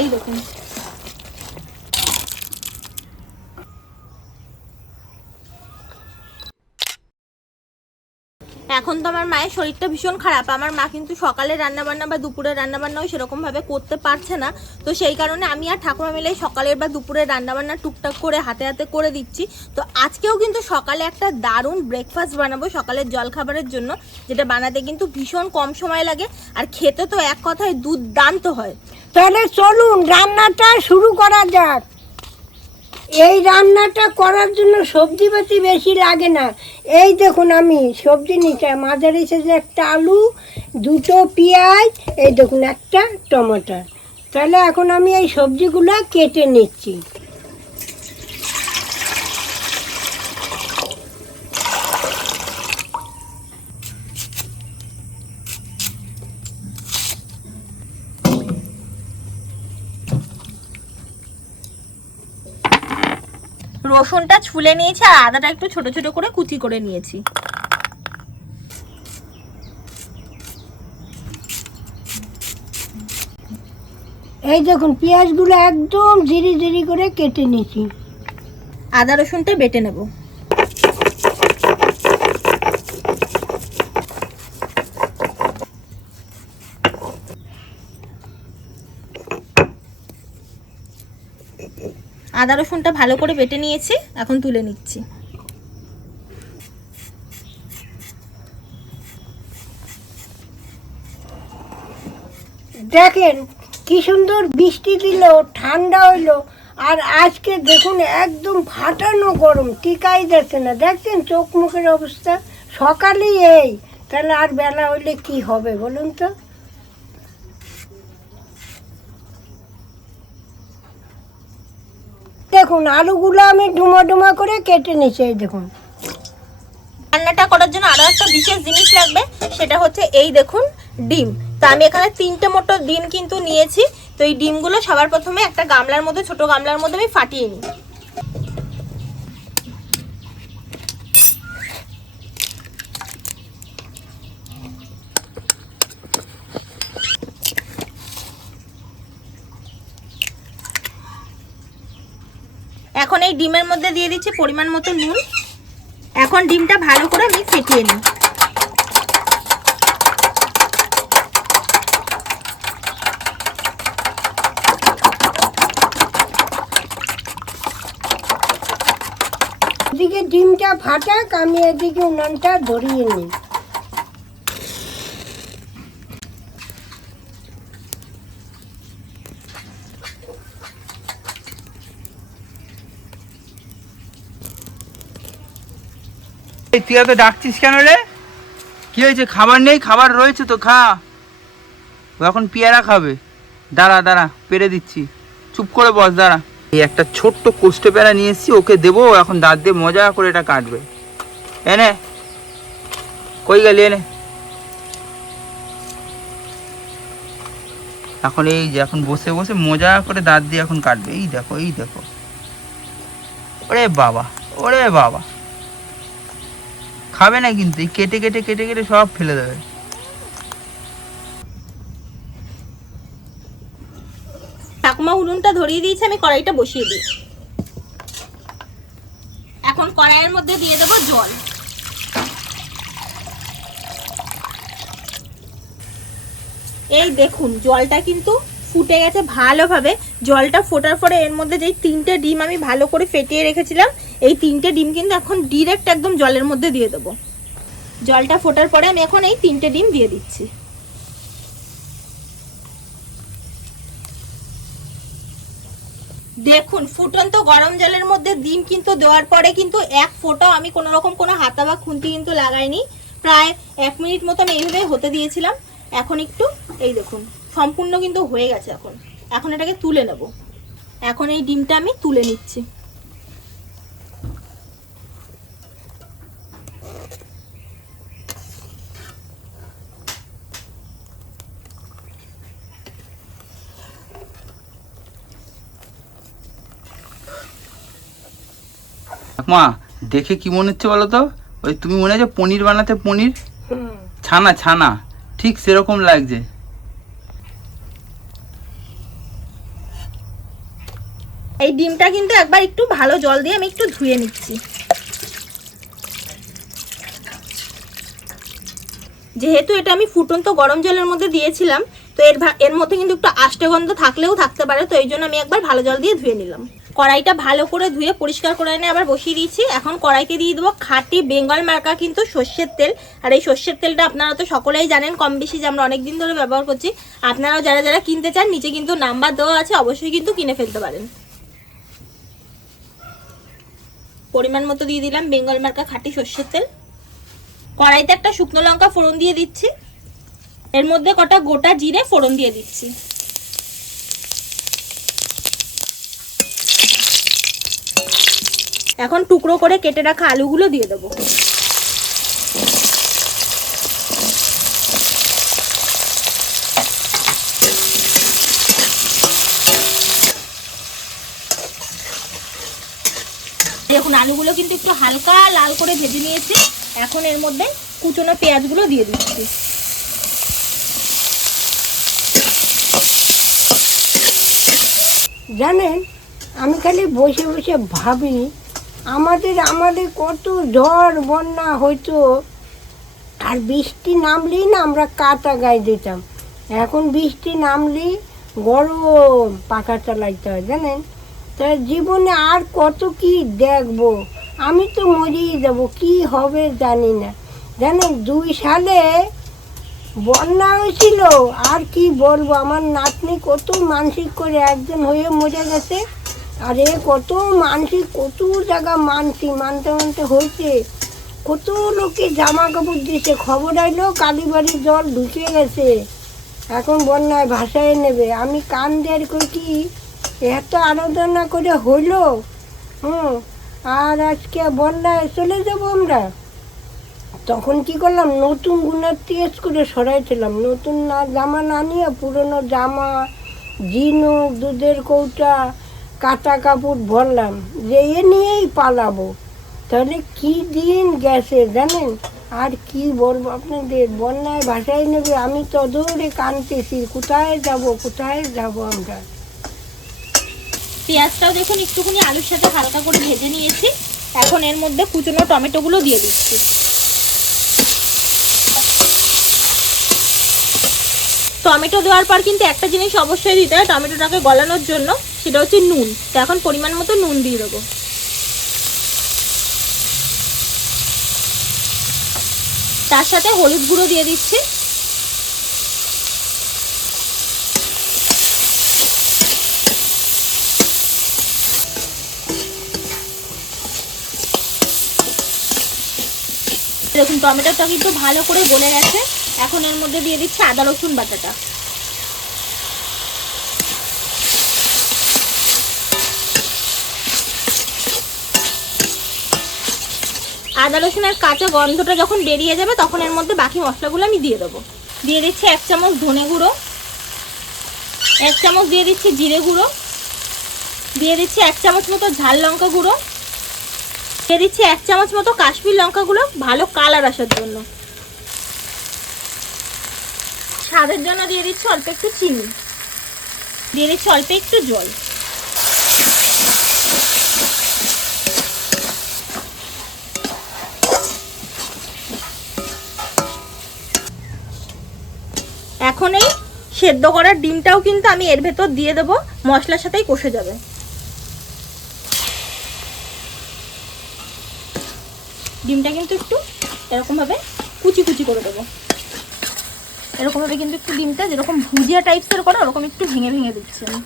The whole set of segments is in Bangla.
এই দেখুন এখন তো আমার মায়ের শরীরটা ভীষণ খারাপ। আমার মা কিন্তু সকালে রান্নাবান্না বা দুপুরের রান্নাবান্নাও সেরকমভাবে করতে পারছে না, তো সেই কারণে আমি আর ঠাকুমা মিলে সকালের বা দুপুরের রান্নাবান্না টুকটাক করে হাতে হাতে করে দিচ্ছি। তো আজকেও কিন্তু সকালে একটা দারুণ ব্রেকফাস্ট বানাবো সকালের জলখাবারের জন্য, যেটা বানাতে কিন্তু ভীষণ কম সময় লাগে আর খেতে তো এক কথায় দুর্দান্ত হয়। তাহলে চলুন রান্নাটা শুরু করা যাক। এই রান্নাটা করার জন্য সবজিপাতি বেশি লাগে না। এই দেখুন আমি সবজি নিচ্ছি, মাঝারি সাইজের একটা আলু, দুটো পেঁয়াজ, এই দেখুন একটা টমেটো। তাহলে এখন আমি এই সবজিগুলো কেটে নিচ্ছি। রসুনটা ছুলে নিয়েছি আর আদাটা একটু ছোট ছোট করে কুচি করে নিয়েছি। এই দেখুন পেঁয়াজগুলো একদম ঝিরি ঝিরি করে কেটে নিয়েছি। আদা রসুনটা বেটে নেব। আদা রসুনটা ভালো করে বেটে নিয়েছি, এখন তুলে নিচ্ছি। দেখেন কি সুন্দর বৃষ্টি দিল, ঠান্ডা হইলো, আর আজকে দেখুন একদম ফাটানো গরম, টিকাই যাচ্ছে না। দেখছেন চোখ মুখের অবস্থা, সকালেই এই, তাহলে আর বেলা হইলে কি হবে বলুন তো। দেখুন আলুগুলো আমি ডুমা ডুমা করে কেটে নিচ্ছি। এই দেখুন রান্নাটা করার জন্য আরো একটা বিশেষ জিনিস লাগবে, সেটা হচ্ছে এই দেখুন ডিম। তো আমি এখানে 3টে মতো ডিম কিন্তু নিয়েছি। তো এই ডিমগুলো সবার প্রথমে একটা গামলার মধ্যে, ছোট গামলার মধ্যে আমি ফাটিয়ে নিই। এখন এই ডিমের মধ্যে দিয়ে দিচ্ছি পরিমাণ মতো নুন। এখন ডিমটা ভালো করে আমি ফেটিয়ে নিই। এদিকে ডিমটা ফাটাক, আমি এদিকে উনানটা ধরিয়ে নিই। তুই এত ডাকছিস কেন রে? কি হয়েছে? খাবার নেই? খাবার রয়েছে তো, খা। ও এখন পেয়ারা খাবে। দাঁড়া দাঁড়া, পেরে দিচ্ছি, চুপ করে বস, দাঁড়া। এই একটা ছোট্ট কোষ্ঠ পেয়ারা নিয়ে এসেছি, ওকে দেবো, এখন দাঁত দিয়ে মজা করে এটা কাটবে। এনে কই গেলি, এনে। এখন এই যে এখন বসে বসে মজা করে দাঁত দিয়ে এখন কাটবে। এই দেখো, এই দেখো, ওরে বাবা, ওরে বাবা। খাবে না কিন্তু, এই কেটে কেটে কেটে কেটে সব ফেলে দেবে। ঠাকুমা উনুনটা ধরিয়ে দিয়েছে, আমি কড়াইটা বসিয়ে দিই। এখন কড়াইয়ের মধ্যে দিয়ে দেবো জল। এই দেখুন জলটা কিন্তু ফুটে গেছে ভালোভাবে। জলটা ফোটার পরে এর মধ্যে যেই 3টে ডিম আমি ভালো করে ফেটিয়ে রেখেছিলাম, এই 3টে ডিম কিন্তু এখন ডিরেক্ট একদম জলের মধ্যে দিয়ে দেবো। জলটা ফোটার পরে আমি এখন এই 3টে ডিম দিয়ে দিচ্ছি। দেখুন ফুটন্ত গরম জলের মধ্যে ডিম কিন্তু দেওয়ার পরে কিন্তু এক ফোঁটাও আমি কোনো রকম কোনো হাতা বা খুন্তি কিন্তু লাগাইনি। প্রায় 1 মিনিট মতো আমি এইভাবে হতে দিয়েছিলাম। এখন একটু এই দেখুন সম্পূর্ণ কিন্তু হয়ে গেছে। এখন এখন এটাকে তুলে নেব। এখন এই ডিমটা আমি তুলে নিচ্ছি। মা দেখে কি মনে হচ্ছে বলো তো? ওই তুমি মনে হচ্ছে পনির বানাতে, পনির ছানা ছানা ঠিক সেরকম লাগছে। এই ডিমটা কিন্তু একবার একটু ভালো জল দিয়ে আমি একটু ধুয়ে নিচ্ছি। যেহেতু এটা আমি ফুটন্ত গরম জলের মধ্যে দিয়েছিলাম, তো এর মধ্যে কিন্তু একটু আষ্টে গন্ধ থাকলেও থাকতে পারে, তো এই জন্য আমি একবার ভালো জল দিয়ে ধুয়ে নিলাম। কড়াইটা ভালো করে ধুয়ে পরিষ্কার করে এনে আবার বসিয়ে দিয়েছি। এখন কড়াইতে দিয়ে দেবো খাঁটি বেঙ্গল মার্কা কিন্তু সর্ষের তেল। আর এই সর্ষের তেলটা আপনারা তো সকলেই জানেন কম বেশি, যে আমরা অনেকদিন ধরে ব্যবহার করছি। আপনারাও যারা যারা কিনতে চান, নিচে কিন্তু নাম্বার দেওয়া আছে, অবশ্যই কিন্তু কিনে ফেলতে পারেন। পরিমাণ মতো দিয়ে দিলাম বেঙ্গল মার্কা খাঁটি সর্ষের তেল। কড়াইতে একটা শুকনো লঙ্কা ফোড়ন দিয়ে দিচ্ছি। এর মধ্যে কটা গোটা জিরে ফোড়ন দিয়ে দিচ্ছি। এখন টুকরো করে কেটে রাখা আলুগুলো দিয়ে দেবো। দেখুন আলুগুলো কিন্তু একটু হালকা লাল করে ভেজে নিয়েছি। এখন এর মধ্যে কুচনো পেঁয়াজগুলো দিয়ে দিচ্ছি। জানেন, আমি খালি বসে বসে ভাবি আমাদের কত ঝড় বন্যা হইতো, আর বৃষ্টি নামলেই না আমরা কাঁথা গায়ে দিতাম। এখন বৃষ্টি নামলেই গরম পাখা চালাইতে হয়। জানেন, তা জীবনে আর কত কি দেখবো, আমি তো মরেই যাব, কি হবে জানি না। জানেন 2 সালে বন্যা হয়েছিল, আর কি বলবো, আমার নাতনি কত মানসিক করে একজন হয়ে মরে গেছে। আর এ কত মানসিক, কত জায়গা মানতে মানতে হয়েছে, কত লোকে জামা কাপড় দিয়েছে। খবর আইলো কালীবাড়ির জল ঢুকে গেছে, এখন বন্যায় ভাসায় নেবে। আমি কান দেয়ার করি কি এত আরাধনা করে হইলো, আর আজকে বন্যায় চলে যাব আমরা। তখন কি করলাম, নতুন গুণের তেজ করে সরাইছিলাম। নতুন না জামা না নিয়ে পুরনো জামা, ঝিনুক, দুধের কৌটা, কাঁথা কাপড় ভরলাম, যে এ নিয়েই পালাবো। তাহলে কি দিন গেছে জানেন। আর কি বলবো আপনাদের, বন্যায় ভাসায় নেবে, আমি তো দৌড়ে কাঁদতেছি, কোথায় যাব আমরা। পেঁয়াজটাও দেখুন একটুখানি আলুর সাথে হালকা করে ভেজে নিয়েছি। এখন এর মধ্যে কুচনো টমেটোগুলো দিয়ে দিচ্ছি। টমেটো দেওয়ার পর কিন্তু একটা জিনিস অবশ্যই দিতে হয় টমেটোটাকে গলানোর জন্য, সেটা হচ্ছে নুন। তো এখন পরিমাণ মতো নুন দিয়ে দেবো। তার সাথে হলুদ গুঁড়ো দিয়ে দিচ্ছি। দেখুন টমেটোটা কিন্তু ভালো করে গলে গেছে। এখন এর মধ্যে দিয়ে দিচ্ছি আদা রসুন বাটাটা। আদা রসুনের কাঁচা গন্ধটা যখন বেরিয়ে যাবে, তখন এর মধ্যে বাকি মশলাগুলো আমি দিয়ে দেবো। দিয়ে দিচ্ছি 1 চামচ ধনে গুঁড়ো, 1 চামচ দিয়ে দিচ্ছি জিরে গুঁড়ো, দিয়ে দিচ্ছি 1 চামচ মতো ঝাল লঙ্কা গুঁড়ো, দিয়ে দিচ্ছি 1 চামচ মতো কাশ্মীর লঙ্কা গুঁড়ো, ভালো কালার আসার জন্য। স্বাদের জন্য দিয়ে দিচ্ছি অল্প একটু চিনি, দিয়ে দিচ্ছি অল্প একটু জল। এখন এই সেদ্ধ করার ডিমটাও কিন্তু আমি এর ভেতর দিয়ে দেবো, মশলার সাথেই কষে যাবে। ডিমটা কিন্তু একটু এরকমভাবে কুচি কুচি করে দেবো। এরকমভাবে কিন্তু একটু ডিমটা যেরকম ভুজিয়া টাইপসের করে ওরকম একটু ভেঙে ভেঙে দিচ্ছি আমি।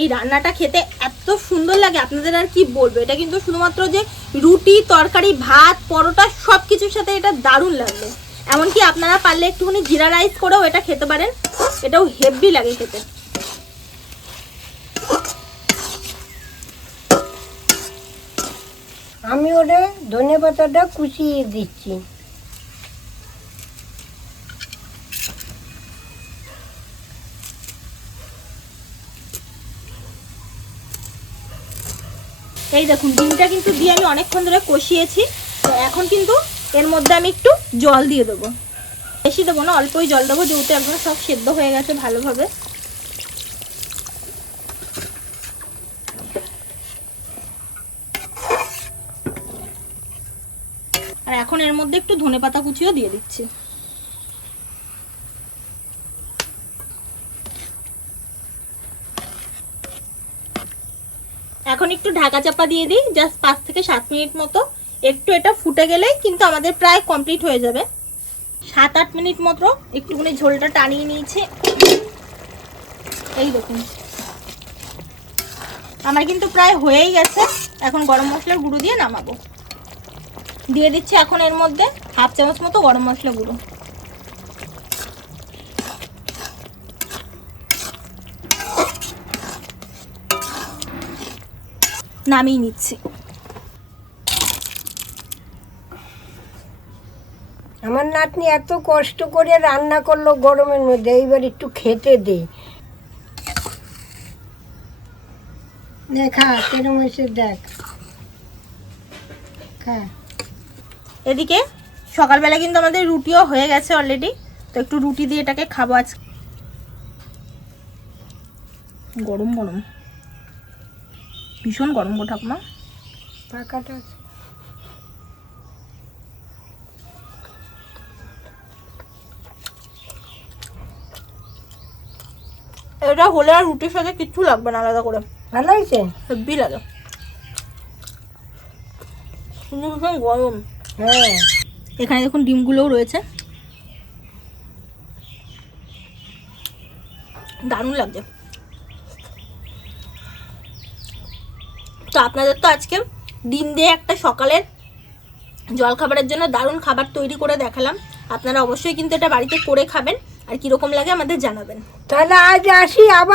এই রান্নাটা খেতে এত সুন্দর লাগে, আপনাদের আর কি বলবো। এটা কিন্তু শুধুমাত্র যে রুটি, তরকারি, ভাত, পরোটা সব কিছুর সাথে এটা দারুণ লাগবে। এমনকি আপনারা পারলে একটুখানি জিরা রাইস করেও এটা খেতে পারেন, এটাও হেভি লাগে খেতে। আমি ওটা ধনে পাতাটা কুচিয়ে দিচ্ছি। এই দেখুন ডিমটা কিন্তু দিয়ে আমি অনেকক্ষণ ধরে কষিয়েছি। তো এখন কিন্তু এর মধ্যে আমি একটু জল দিয়ে দেবো, বেশি দেবো না, অল্পই জল দেবো, যেহেতু একদম সব সেদ্ধ হয়ে গেছে ভালোভাবে। আর এখন এর মধ্যে একটু ধনেপাতা কুচিও দিয়ে দিচ্ছি। এখন একটু ঢাকা চাপা দিয়ে দিই, জাস্ট 5 থেকে 7 মিনিট মতো। একটু এটা ফুটে গেলেই কিন্তু আমাদের প্রায় কমপ্লিট হয়ে যাবে। 7-8 মিনিট মতো একটুখানি ঝোলটা টানিয়ে নিয়েছি। এই দেখুন আমার কিন্তু প্রায় হয়েই গেছে। এখন গরম মশলার গুঁড়ো দিয়ে নামাবো। দিয়ে দিচ্ছি এখন এর মধ্যে 1/2 চামচ মতো গরম মশলা গুঁড়ো। নামিয়ে নিচ্ছি। আমার নাতনি এত কষ্ট করে রান্না করলো গরমের মধ্যে, এইবার একটু খেতে দে। দেখা কেরম এসে দেখ, খা। এদিকে সকালবেলা কিন্তু আমাদের রুটিও হয়ে গেছে অলরেডি। তো একটু রুটি দিয়ে এটাকে খাবো আজ। গরম গরম, ভীষণ গরম গো ঠাকুমা। পাকাটা এটা হলে আর রুটির সাথে কিচ্ছু লাগবে না আলাদা করে, ভালো হয়েছে। হেব্বি লাগে। কিন্তু ভীষণ গরম। হ্যাঁ, এখানে দেখুন ডিমগুলোও রয়েছে, দারুণ লাগছে। তো আপনাদের তো আজকে ডিম দিয়ে একটা সকালের জলখাবারের জন্য দারুণ খাবার তৈরি করে দেখালাম। আপনারা অবশ্যই কিন্তু এটা বাড়িতে করে খাবেন, আর কীরকম লাগে আমাদের জানাবেন। তাহলে আজ আসি আবার।